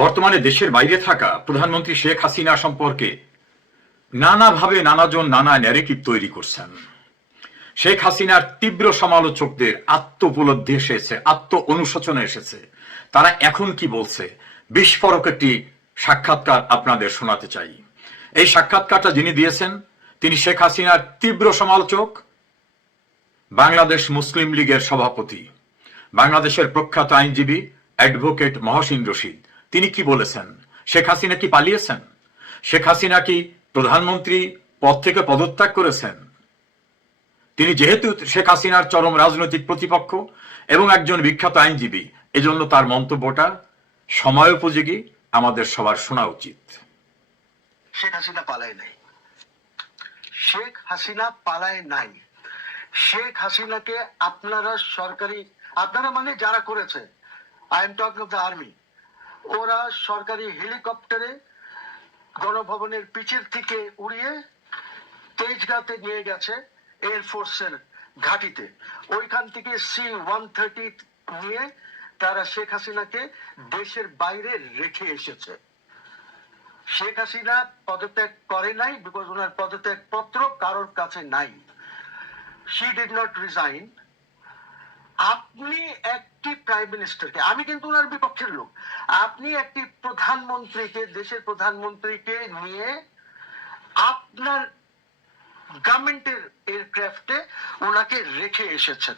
বর্তমানে দেশের বাইরে থাকা প্রধানমন্ত্রী শেখ হাসিনা সম্পর্কে নানাভাবে নানাজন নানা ন্যারেটিভ তৈরি করছেন। শেখ হাসিনার তীব্র সমালোচকদের আত্ম উপলব্ধি এসেছে, আত্ম অনুশোচনা এসেছে। তারা এখন কি বলছে, বিস্ফোরক একটি সাক্ষাৎকার আপনাদের শোনাতে চাই। এই সাক্ষাৎকারটা যিনি দিয়েছেন তিনি শেখ হাসিনার তীব্র সমালোচক, বাংলাদেশ মুসলিম লীগের সভাপতি, বাংলাদেশের প্রখ্যাত আইনজীবী অ্যাডভোকেট মহসিন রশিদ। তিনি কি বলেছেন? শেখ হাসিনা কি পালিয়েছেন? শেখ হাসিনা কি প্রধানমন্ত্রী পদ থেকে পদত্যাগ করেছেন? তিনি যেহেতু শেখ হাসিনার চরম রাজনৈতিক প্রতিপক্ষ এবং একজন বিখ্যাত আইনজীবী, এজন্য তার মন্তব্যটা সময়োপযোগী, আমাদের সবার শোনা উচিত। শেখ হাসিনা পালায় নাই। শেখ হাসিনা পালায় নাই। শেখ হাসিনাকে আপনারা সরকারি, আপনারা মানে যারা করেছে, I am talking of the army, ওরা সরকারি হেলিকপ্টারে গণভবনের পিচের থেকে উড়িয়ে তেজগাঁতে নিয়ে গেছে এয়ারফোর্সের ঘাঁটিতে। ওইখান থেকে C-130 নিয়ে তারা শেখ হাসিনাকে দেশের বাইরে রেখে এসেছে। শেখ হাসিনা পদত্যাগ করে নাই, বিকজ ওনার পদত্যাগ পত্র কারোর কাছে নাই। She did not resign. আপনি একটি প্রাইম মিনিস্টারকে, আমি কিন্তু ওনার বিপক্ষের লোক, আপনি একটি প্রধানমন্ত্রীকে, দেশের প্রধানমন্ত্রীকে নিয়ে আপনার গভর্নমেন্টের এয়ারক্রাফটে ওনাকে রেখে এসেছেন।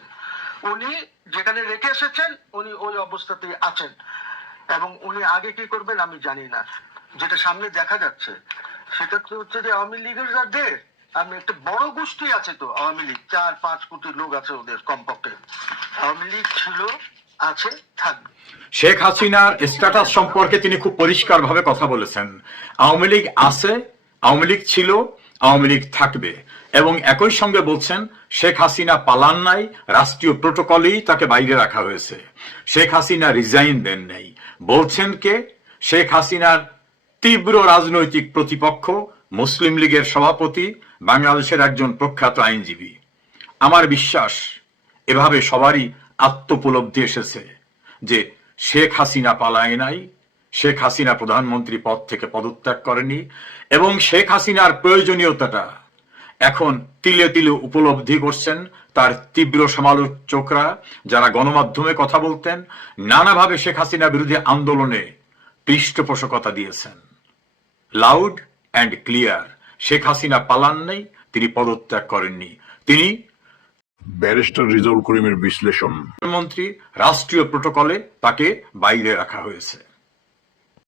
উনি যেখানে রেখে এসেছেন উনি ওই অবস্থাতেই আছেন, এবং উনি আগে কি করবেন আমি জানি না। যেটা সামনে দেখা যাচ্ছে সেটা তো হচ্ছে যে আওয়ামী লীগের যাদের, আমি একটা বড় গোষ্ঠী আছে তো আওয়ামী লীগ, 4-5 কোটি লোক আছে ওদের কমপক্ষে। আওয়ামী লীগ ছিল, আছে, থাকবে। শেখ হাসিনার স্ট্যাটাস সম্পর্কে তিনি খুব পরিষ্কার ভাবে কথা বলেছেন। আওয়ামী লীগ আছে, আওয়ামী লীগ ছিল, আওয়ামী লীগ থাকবে, এবং একই সঙ্গে বলছেন শেখ হাসিনা পালান নাই, রাষ্ট্রীয় প্রোটোকলেই তাকে বাইরে রাখা হয়েছে। শেখ হাসিনা রিজাইন দেন নাই। বলছেন কে? শেখ হাসিনার তীব্র রাজনৈতিক প্রতিপক্ষ, মুসলিম লীগের সভাপতি, বাংলাদেশের একজন প্রখ্যাত আইনজীবী। আমার বিশ্বাস এভাবে সবারই আত্মোপলব্ধি এসেছে যে শেখ হাসিনা পালায় নাই, শেখ হাসিনা প্রধানমন্ত্রী পদ থেকে পদত্যাগ করেনি, এবং শেখ হাসিনার প্রয়োজনীয়তাটা এখন তিলে তিলে উপলব্ধি করছেন তার তীব্র সমালোচকরা, যারা গণমাধ্যমে কথা বলতেন, নানাভাবে শেখ হাসিনা বিরোধী আন্দোলনে পৃষ্ঠপোষকতা দিয়েছেন। Loud and clear, Sheikh Hasina পালান নাই, তিনি পদত্যাগ করেননি। তিনি ব্যারিস্টার রিজাউল করিমের বিশ্লেষণ, প্রধানমন্ত্রী রাষ্ট্রীয় প্রোটোকলে তাকে বাইরে রাখা হয়েছে।